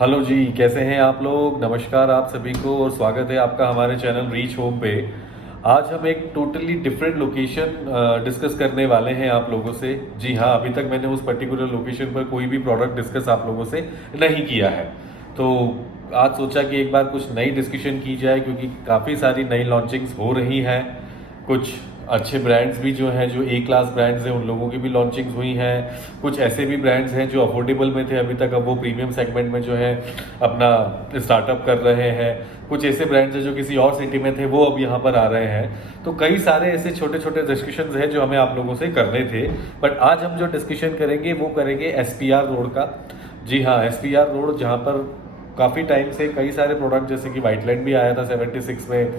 Hello जी, कैसे हैं आप लोग। नमस्कार आप सभी को और स्वागत है आपका हमारे चैनल रीच होम पे। आज हम एक टोटली डिफरेंट लोकेशन डिस्कस करने वाले हैं आप लोगों से। जी हाँ, अभी तक मैंने उस पर्टिकुलर लोकेशन पर कोई भी प्रोडक्ट डिस्कस आप लोगों से नहीं किया है। तो आज सोचा कि एक बार कुछ नई डिस्कशन की जाए, क्योंकि काफ़ी सारी नई लॉन्चिंग्स हो रही हैं। कुछ अच्छे ब्रांड्स भी जो हैं, जो ए क्लास ब्रांड्स हैं, उन लोगों की भी लॉन्चिंग्स हुई हैं। कुछ ऐसे भी ब्रांड्स हैं जो अफोर्डेबल में थे अभी तक, अब वो प्रीमियम सेगमेंट में जो है अपना स्टार्टअप कर रहे हैं। कुछ ऐसे ब्रांड्स हैं जो किसी और सिटी में थे, वो अब यहाँ पर आ रहे हैं। तो कई सारे ऐसे छोटे छोटे डिस्कशंस हैं जो हमें आप लोगों से करने थे। बट आज हम जो डिस्कशन करेंगे वो करेंगे SPR रोड का। जी हाँ, SPR रोड, जहाँ पर काफ़ी टाइम से कई सारे प्रोडक्ट, जैसे कि वाइटलैंड भी आया था 76 में,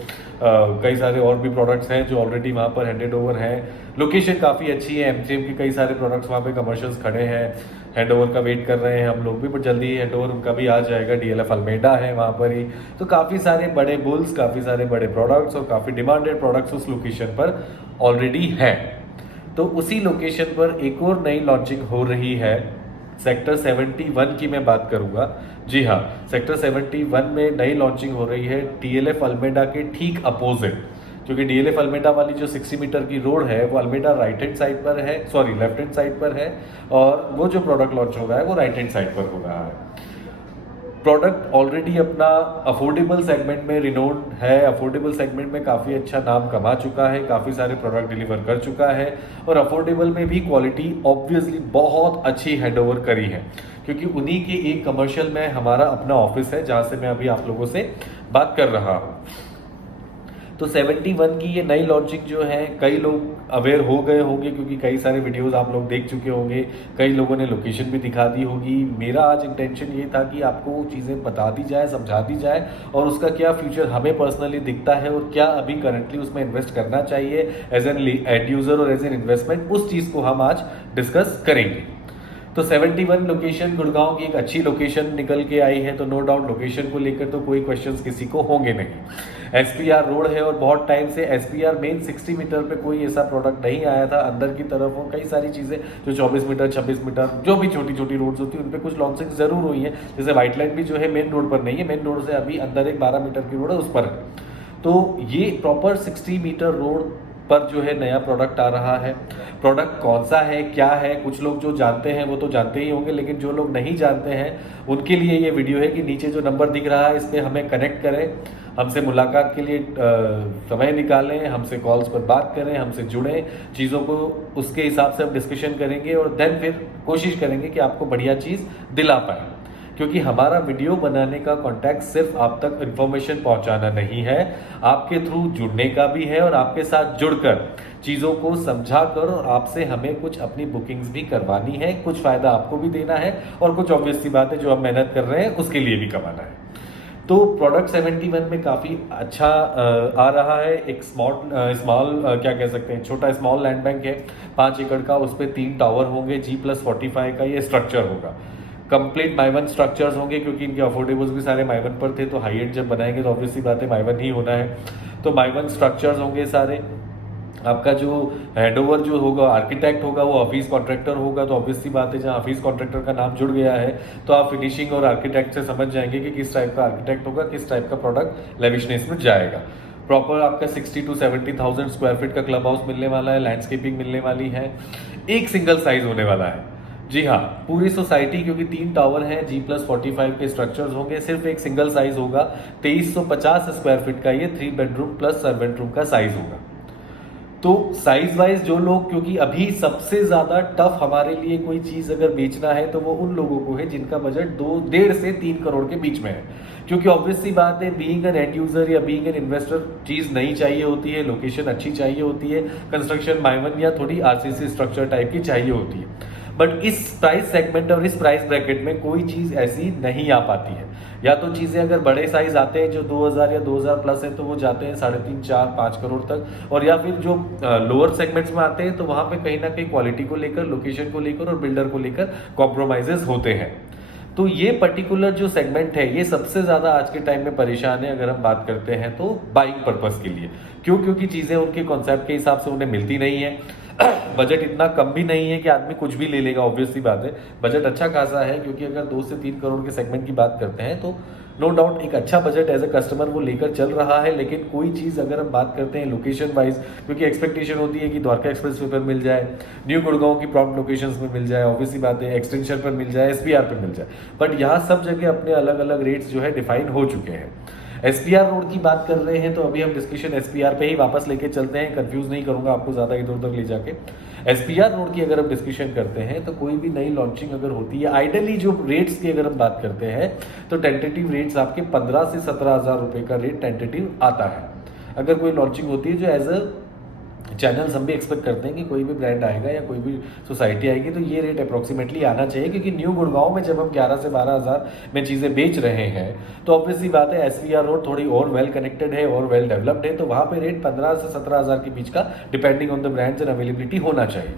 कई सारे और भी प्रोडक्ट्स हैं जो ऑलरेडी वहाँ पर हैंडेड ओवर हैं। लोकेशन काफ़ी अच्छी है, MCM की कई सारे प्रोडक्ट्स वहाँ पे कमर्शियल्स खड़े हैं, हैंड ओवर का वेट कर रहे हैं हम लोग भी, बट जल्दी ही हैंड ओवर उनका भी आ जाएगा। DLF अल्मेडा है वहाँ पर ही। तो काफ़ी सारे बड़े बुल्स, काफ़ी सारे बड़े प्रोडक्ट्स और काफ़ी डिमांडेड प्रोडक्ट्स उस लोकेशन पर ऑलरेडी हैं। तो उसी लोकेशन पर एक और नई लॉन्चिंग हो रही है। सेक्टर 71 की मैं बात करूंगा। जी हाँ, सेक्टर 71 में नई लॉन्चिंग हो रही है DLF अल्मेडा के ठीक अपोजिट। क्योंकि DLF अल्मेडा वाली जो 60 मीटर की रोड है वो अल्मेडा राइट हैंड साइड पर है, सॉरी लेफ्ट हैंड साइड पर है, और वो जो प्रोडक्ट लॉन्च हो रहा है वो राइट हैंड साइड पर हो रहा है। प्रोडक्ट ऑलरेडी अपना अफोर्डेबल सेगमेंट में रिनोन्ड है, अफोर्डेबल सेगमेंट में काफ़ी अच्छा नाम कमा चुका है, काफ़ी सारे प्रोडक्ट डिलीवर कर चुका है, और अफोर्डेबल में भी क्वालिटी ऑब्वियसली बहुत अच्छी हैंडओवर करी है। क्योंकि उन्हीं के एक कमर्शियल में हमारा अपना ऑफिस है, जहाँ से मैं अभी आप लोगों से बात कर रहा हूँ। तो 71 की ये नई लॉन्चिंग जो है, कई लोग अवेयर हो गए होंगे, क्योंकि कई सारे वीडियोस आप लोग देख चुके होंगे, कई लोगों ने लोकेशन भी दिखा दी होगी। मेरा आज इंटेंशन ये था कि आपको चीज़ें बता दी जाए, समझा दी जाए, और उसका क्या फ्यूचर हमें पर्सनली दिखता है और क्या अभी करंटली उसमें इन्वेस्ट करना चाहिए एज एन एंड यूज़र और एज एन इन्वेस्टमेंट, उस चीज़ को हम आज डिस्कस करेंगे। तो 71 लोकेशन गुड़गांव की एक अच्छी लोकेशन निकल के आई है, तो नो डाउट लोकेशन को लेकर तो कोई क्वेश्चंस किसी को होंगे नहीं। SPR रोड है और बहुत टाइम से SPR मेन 60 मीटर पे कोई ऐसा प्रोडक्ट नहीं आया था अंदर की तरफ। और कई सारी चीज़ें जो 24 मीटर 26 मीटर जो भी छोटी छोटी रोड्स होती है उन पर कुछ लॉन्चिंग जरूर हुई है। जैसे वाइटलैंड भी जो है मेन रोड पर नहीं है, मेन रोड से अभी अंदर एक 12 मीटर की रोड है उस पर है। तो ये प्रॉपर 60 मीटर रोड पर जो है नया प्रोडक्ट आ रहा है। प्रोडक्ट कौन सा है, क्या है, कुछ लोग जो जानते हैं वो तो जानते ही होंगे, लेकिन जो लोग नहीं जानते हैं उनके लिए ये वीडियो है कि नीचे जो नंबर दिख रहा है इस पर हमें कनेक्ट करें, हमसे मुलाकात के लिए समय निकालें, हमसे कॉल्स पर बात करें, हमसे जुड़ें, चीज़ों को उसके हिसाब से हम डिस्कशन करेंगे और देन फिर कोशिश करेंगे कि आपको बढ़िया चीज़ दिला पाएँ। क्योंकि हमारा वीडियो बनाने का कॉन्टेक्ट सिर्फ आप तक इन्फॉर्मेशन पहुंचाना नहीं है, आपके थ्रू जुड़ने का भी है, और आपके साथ जुड़कर चीज़ों को समझा कर और आपसे हमें कुछ अपनी बुकिंग्स भी करवानी है, कुछ फ़ायदा आपको भी देना है, और कुछ ऑब्वियस सी बात है जो हम मेहनत कर रहे हैं उसके लिए भी कमाना है। तो प्रोडक्ट 71 में काफ़ी अच्छा आ रहा है। एक स्मॉल क्या कह सकते हैं, छोटा स्मॉल लैंड बैंक है 5 एकड़ का, उस पर 3 टावर होंगे, G+45 का ये स्ट्रक्चर होगा। कंप्लीट माइवन स्ट्रक्चर्स होंगे, क्योंकि इनके अफोर्डेबल्स भी सारे माइवन पर थे, तो हाई एंड जब बनाएंगे तो ऑब्वियसली बात है माइवन ही होना है। तो माइवन स्ट्रक्चर्स होंगे सारे। आपका जो हैंडओवर जो होगा, आर्किटेक्ट होगा, वो ऑफिस कॉन्ट्रैक्टर होगा। तो ऑब्वियसली बात है, जहाँ ऑफिस कॉन्ट्रैक्टर का नाम जुड़ गया है तो आप फिनिशिंग और आर्किटेक्ट से समझ जाएंगे कि किस टाइप का आर्किटेक्ट होगा, किस टाइप का प्रोडक्ट लेविशनेस में जाएगा। प्रॉपर आपका 60 to 70,000 स्क्वायर फीट का क्लब हाउस मिलने वाला है, लैंडस्केपिंग मिलने वाली है, एक सिंगल साइज होने वाला है। जी हाँ, पूरी सोसाइटी, क्योंकि 3 टावर हैं, G+45 के स्ट्रक्चर्स होंगे, सिर्फ एक सिंगल साइज होगा। 2350 स्क्वायर फीट का ये 3 बेडरूम प्लस सर्वेंट रूम का साइज होगा। तो साइज वाइज जो लोग, क्योंकि अभी सबसे ज्यादा टफ हमारे लिए कोई चीज अगर बेचना है तो वो उन लोगों को है जिनका बजट 2.5 से 3 करोड़ के बीच में है। क्योंकि ऑब्वियसली बात है, बीइंग एन एंड यूजर या बीइंग एन इन्वेस्टर चीज नहीं चाहिए होती है, लोकेशन अच्छी चाहिए होती है, कंस्ट्रक्शन माइवन या थोड़ी RCC स्ट्रक्चर टाइप की चाहिए होती है। बट इस प्राइस सेगमेंट और इस प्राइस ब्रैकेट में कोई चीज ऐसी नहीं आ पाती है। या तो चीजें अगर बड़े साइज आते हैं जो 2000 या 2000 प्लस है तो वो जाते हैं 3.5 4 5 करोड़ तक, और या फिर जो लोअर सेगमेंट्स में आते हैं तो वहां पे कहीं ना कहीं क्वालिटी को लेकर, लोकेशन को लेकर और बिल्डर को लेकर कॉम्प्रोमाइजेस होते हैं। तो ये पर्टिकुलर जो सेगमेंट है ये सबसे ज्यादा आज के टाइम में परेशान है, अगर हम बात करते हैं तो बाइंग पर्पस के लिए। क्यों? क्योंकि चीजें उनके कॉन्सेप्ट के हिसाब से उन्हें मिलती नहीं है। बजट इतना कम भी नहीं है कि आदमी कुछ भी ले लेगा, ऑब्वियस सी बात है। बजट अच्छा खासा है, क्योंकि अगर 2 से 3 करोड़ के सेगमेंट की बात करते हैं तो नो डाउट एक अच्छा बजट एज ए कस्टमर वो लेकर चल रहा है। लेकिन कोई चीज़ अगर हम बात करते हैं लोकेशन वाइज, क्योंकि एक्सपेक्टेशन होती है कि द्वारका एक्सप्रेस वे पर मिल जाए, न्यू गुड़गांव की प्रॉम्प्ट लोकेशंस में मिल जाए, ऑब्वियसली बात है एक्सटेंशन पर मिल जाए, एसपीआर पर मिल जाए, बट यहाँ सब जगह अपने अलग अलग रेट्स जो है डिफाइन हो चुके हैं। एसपीआर रोड की बात कर रहे हैं तो अभी हम डिस्कशन एसपीआर पे ही वापस लेके चलते हैं, कंफ्यूज नहीं करूंगा आपको ज़्यादा इधर उधर ले जाके। एसपीआर रोड की अगर हम डिस्कशन करते हैं तो कोई भी नई लॉन्चिंग अगर होती है, आइडली जो रेट्स की अगर हम बात करते हैं तो टेंटेटिव रेट्स आपके 15 से 17 हज़ार रुपये का रेट टेंटेटिव आता है। अगर कोई लॉन्चिंग होती है जो एज अ चैनल्स हम भी एक्सपेक्ट करते हैं कि कोई भी ब्रांड आएगा या कोई भी सोसाइटी आएगी तो ये रेट अप्रोक्सीमेटली आना चाहिए, क्योंकि न्यू गुड़गांव में जब हम 11 से 12 हज़ार में चीज़ें बेच रहे हैं तो ऑब्वियसली बात है एसवीआर रोड थोड़ी और वेल कनेक्टेड है और वेल डेवलप्ड है, तो वहाँ पे रेट 15 से 17 हज़ार के बीच का depending on the brands and availability होना चाहिए।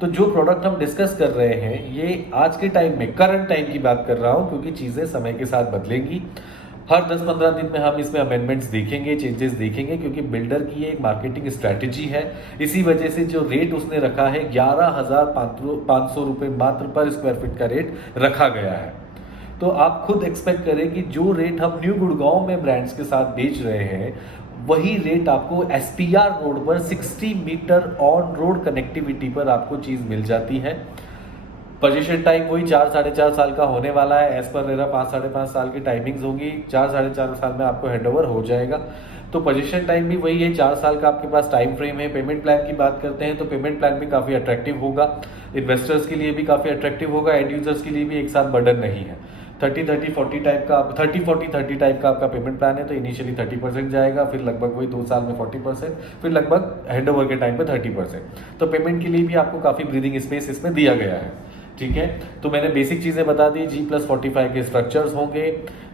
तो जो प्रोडक्ट हम डिस्कस कर रहे हैं ये आज के टाइम में, करंट टाइम की बात कर रहा हूँ, क्योंकि चीज़ें समय के साथ बदलेंगी। हर 10-15 दिन में हम इसमें अमेंडमेंट्स देखेंगे, चेंजेस देखेंगे, क्योंकि बिल्डर की ये एक मार्केटिंग स्ट्रैटेजी है। इसी वजह से जो रेट उसने रखा है 11,500 रुपये मात्र पर स्क्वायर फीट का रेट रखा गया है। तो आप खुद एक्सपेक्ट करें कि जो रेट हम न्यू गुड़गांव में ब्रांड्स के साथ बेच रहे हैं वही रेट आपको एसपीआर रोड पर 60 मीटर ऑन रोड कनेक्टिविटी पर आपको चीज़ मिल जाती है। पोजीशन टाइम वही 4-4.5 साल का होने वाला है, एज पर रेरा 5-5.5 साल की टाइमिंग्स होगी, 4-4.5 साल में आपको हैंडओवर हो जाएगा। तो पोजीशन टाइम भी वही है, 4 साल का आपके पास टाइम फ्रेम है। पेमेंट प्लान की बात करते हैं तो पेमेंट प्लान भी काफ़ी अट्रैक्टिव होगा, इन्वेस्टर्स के लिए भी काफ़ी अट्रैक्टिव होगा, एंड यूजर्स के लिए भी एक साथ बर्डन नहीं है। 30-30-40 टाइप का 30-40-30 टाइप का आपका पेमेंट प्लान है, तो इनिशियली 30% जाएगा, फिर लगभग वही 2 साल में 40%, फिर लगभग हैंडओवर के टाइम पे 30%। तो पेमेंट के लिए भी आपको काफ़ी ब्रीदिंग स्पेस इसमें दिया गया है, ठीक है। तो मैंने बेसिक चीज़ें बता दी, G+45 के स्ट्रक्चर्स होंगे,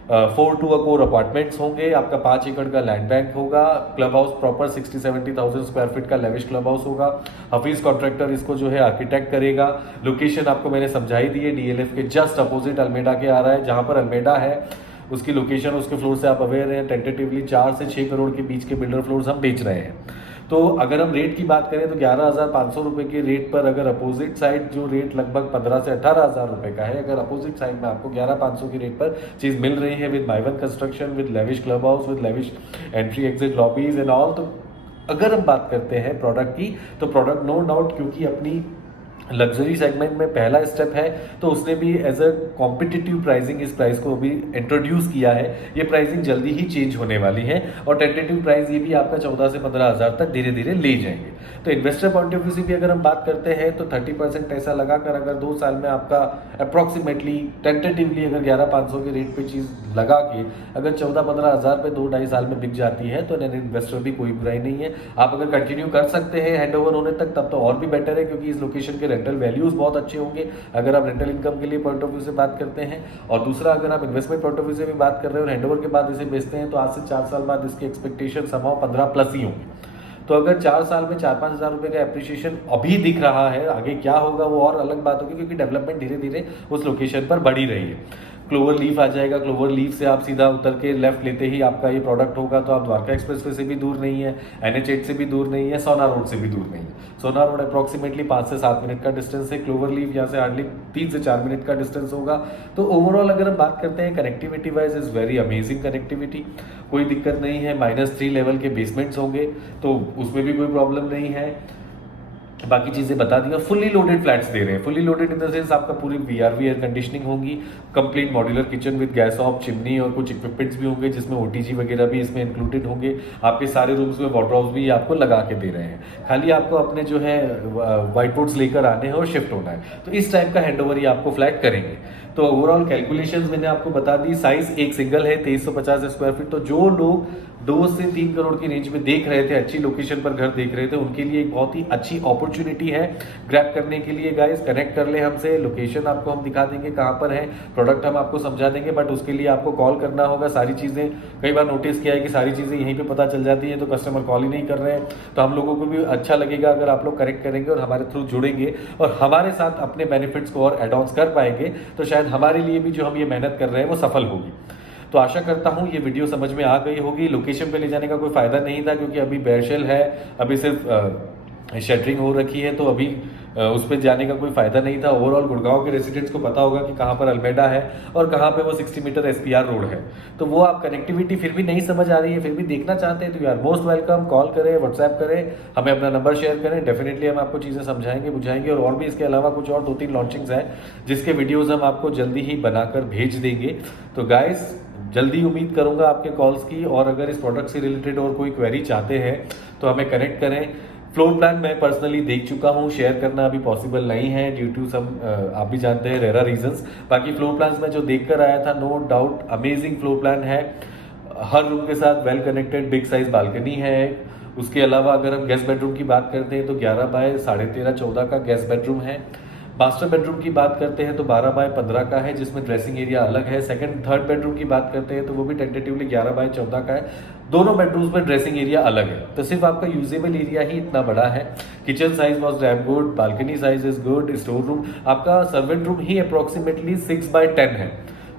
4 टू कोर अपार्टमेंट्स होंगे, आपका 5 एकड़ का लैंड बैंक होगा, club house proper 60-70,000 square feet का लेविश क्लब हाउस होगा। हफीज कॉन्ट्रैक्टर इसको जो है आर्किटेक्ट करेगा। लोकेशन आपको मैंने समझाई दी है, डीएलएफ के जस्ट अपोजिट अल्मेडा के आ रहा है। जहाँ पर अल्मेडा है उसकी लोकेशन, उसके फ्लोर से आप अवेयर हैं, टेंटेटिवली 4 से 6 करोड़ के बीच के बिल्डर फ्लोर्स हम बेच रहे हैं। तो अगर हम रेट की बात करें तो 11,500 रुपये के रेट पर अगर अपोजिट साइड जो रेट लगभग 15 से 18,000 रुपये का है, अगर अपोजिट साइड में आपको 11,500 की रेट पर चीज़ मिल रही है with माइवन construction, with lavish club house, with lavish entry exit lobbies and all, तो अगर हम बात करते हैं प्रोडक्ट की तो प्रोडक्ट नो डाउट, क्योंकि अपनी लग्जरी सेगमेंट में पहला स्टेप है तो उसने भी एज अ कॉम्पिटिटिव प्राइसिंग इस प्राइस को भी इंट्रोड्यूस किया है। ये प्राइसिंग जल्दी ही चेंज होने वाली है और टेंटेटिव प्राइस ये भी आपका 14 से 15 हज़ार तक धीरे धीरे ले जाएंगे। तो इन्वेस्टर पॉइंट ऑफ व्यू से भी अगर हम बात करते हैं तो 30% पैसा लगाकर अगर 2 साल में आपका अप्रॉक्सीमेटली टेंटेटिवली अगर 11,500 के रेट पे चीज़ लगा के अगर 14-15 हज़ार पे 2-2.5 साल में बिक जाती है तो नए इन्वेस्टर भी कोई बुराई नहीं है। आप अगर कंटिन्यू कर सकते हैं हैंडओवर होने तक तब तो और भी बेटर है, क्योंकि इस लोकेशन के रेंटल वैल्यूज बहुत अच्छे होंगे अगर आप रेंटल इनकम के लिए पॉइंट ऑफ व्यू से बात करते हैं। और दूसरा, अगर आप इन्वेस्टमेंट पॉइंट ऑफ व्यू से भी बात कर रहे हो और हैंडओवर के बाद इसे बेचते हैं तो आज से 4 साल बाद इसके एक्सपेक्टेशन समाव 15+ ही होंगे। तो अगर 4 साल में 4-5 हज़ार रुपये का एप्रिसिएशन अभी दिख रहा है, आगे क्या होगा वो और अलग बात होगी, क्योंकि डेवलपमेंट धीरे धीरे उस लोकेशन पर बढ़ी रही है। क्लोवर लीफ आ जाएगा, क्लोवर लीफ से आप सीधा उतर के लेफ्ट लेते ही आपका ये प्रोडक्ट होगा, तो आप द्वारका एक्सप्रेसवे से भी दूर नहीं है, NH8 से भी दूर नहीं है, सोना रोड से भी दूर नहीं है। सोना रोड अप्रॉक्सीमेटली 5 से 7 मिनट का डिस्टेंस है, क्लोवर लीफ यहाँ से हार्डली 3 से 4 मिनट का डिस्टेंस होगा। तो ओवरऑल अगर हम बात करते हैं connectivity wise is very amazing connectivity, कोई दिक्कत नहीं है। -3 लेवल के बेसमेंट्स होंगे तो उसमें भी कोई प्रॉब्लम नहीं है। बाकी चीज़ें बता दी। और फुल्ली लोडेड फ्लैट्स दे रहे हैं, fully loaded in the sense आपका पूरी VRV एयर कंडीशनिंग होगी, complete modular kitchen with gas off chimney और कुछ इक्विपमेंट्स भी होंगे जिसमें OTG वगैरह भी इसमें इंक्लूडेड होंगे। आपके सारे रूम्स में वार्डरोब्स भी आपको लगा के दे रहे हैं, खाली आपको अपने जो है व्हाइट बोर्ड्स लेकर आने हैं और शिफ्ट होना है। तो इस टाइप का हैंडओवर ही आपको फ्लैट करेंगे। तो ओवरऑल कैलकुलेशंस मैंने आपको बता दी। साइज एक सिंगल है 2350 स्क्वायर फीट। तो जो लोग 2 से 3 करोड़ की रेंज में देख रहे थे, अच्छी लोकेशन पर घर देख रहे थे, उनके लिए एक बहुत ही अच्छी अपॉर्चुनिटी है ग्रैब करने के लिए। गाइस कनेक्ट कर ले हमसे, लोकेशन आपको हम दिखा देंगे कहाँ पर है, प्रोडक्ट हम आपको समझा देंगे, बट उसके लिए आपको कॉल करना होगा। सारी चीज़ें कई बार नोटिस किया है कि सारी चीज़ें यहीं पे पता चल जाती है तो कस्टमर कॉल ही नहीं कर रहे हैं। तो हम लोगों को भी अच्छा लगेगा अगर आप लोग कनेक्ट करेंगे और हमारे थ्रू जुड़ेंगे और हमारे साथ अपने बेनिफिट्स को और एड ऑन्स कर पाएंगे, तो शायद हमारे लिए भी जो हम ये मेहनत कर रहे हैं वो सफल होगी। तो आशा करता हूँ ये वीडियो समझ में आ गई होगी। लोकेशन पे ले जाने का कोई फ़ायदा नहीं था क्योंकि अभी बेरशेल है, अभी सिर्फ शटरिंग हो रखी है, तो अभी उस पर जाने का कोई फ़ायदा नहीं था। ओवरऑल गुड़गांव के रेसिडेंट्स को पता होगा कि कहाँ पर अल्मेडा है और कहाँ पे वो 60 मीटर SPR रोड है। तो वो आप कनेक्टिविटी फिर भी नहीं समझ आ रही है, फिर भी देखना चाहते हैं, तो you are most welcome. Call करें, व्हाट्सएप करें, हमें अपना नंबर शेयर करें, डेफिनेटली हम आपको चीज़ें समझाएंगे, बुझाएंगे। और भी इसके अलावा कुछ और 2-3 लॉन्चिंग्स हैं जिसके वीडियोज़ हम आपको जल्दी ही बनाकर भेज देंगे। तो गाइस, जल्दी उम्मीद करूंगा आपके कॉल्स की। और अगर इस प्रोडक्ट से रिलेटेड और कोई क्वेरी चाहते हैं तो हमें कनेक्ट करें। फ्लोर प्लान मैं पर्सनली देख चुका हूँ, शेयर करना अभी पॉसिबल नहीं है ड्यू टू सम आप भी जानते हैं रेरा रीजंस। बाकी फ्लोर प्लान्स में जो देख कर आया था, no doubt amazing floor plan है। हर रूम के साथ well connected big size balcony है। उसके अलावा अगर हम गेस्ट बेडरूम की बात करते हैं तो 11 बाय 13.5-14 का गेस्ट बेडरूम है। मास्टर बेडरूम की बात करते हैं तो 12 बाय 15 का है, जिसमें ड्रेसिंग एरिया अलग है। सेकंड थर्ड बेडरूम की बात करते हैं तो वो भी टेंटेटिवली 11 बाय 14 का है। दोनों बेडरूम्स में ड्रेसिंग एरिया अलग है, तो सिर्फ आपका यूजेबल एरिया ही इतना बड़ा है। Kitchen size was damn good, balcony size is good. Store room, आपका सर्वेंट रूम ही अप्रोक्सीमेटली 6 बाय 10 है,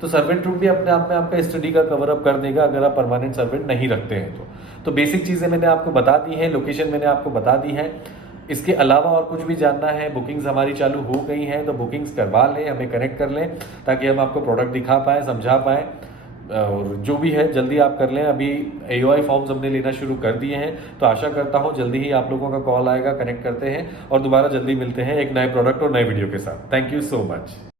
तो सर्वेंट रूम भी अपने आप में आपका स्टडी का कवर अप कर देगा अगर आप परमानेंट सर्वेंट नहीं रखते हैं तो बेसिक चीज़ें मैंने आपको बता दी हैं, लोकेशन मैंने आपको बता दी है। इसके अलावा और कुछ भी जानना है, बुकिंग्स हमारी चालू हो गई हैं तो बुकिंग्स करवा लें, हमें कनेक्ट कर लें ताकि हम आपको प्रोडक्ट दिखा पाएँ, समझा पाएँ। और जो भी है जल्दी आप कर लें। अभी AOI फॉर्म्स हमने लेना शुरू कर दिए हैं, तो आशा करता हूँ जल्दी ही आप लोगों का कॉल आएगा, कनेक्ट करते हैं और दोबारा जल्दी मिलते हैं एक नए प्रोडक्ट और नए वीडियो के साथ। Thank you so much.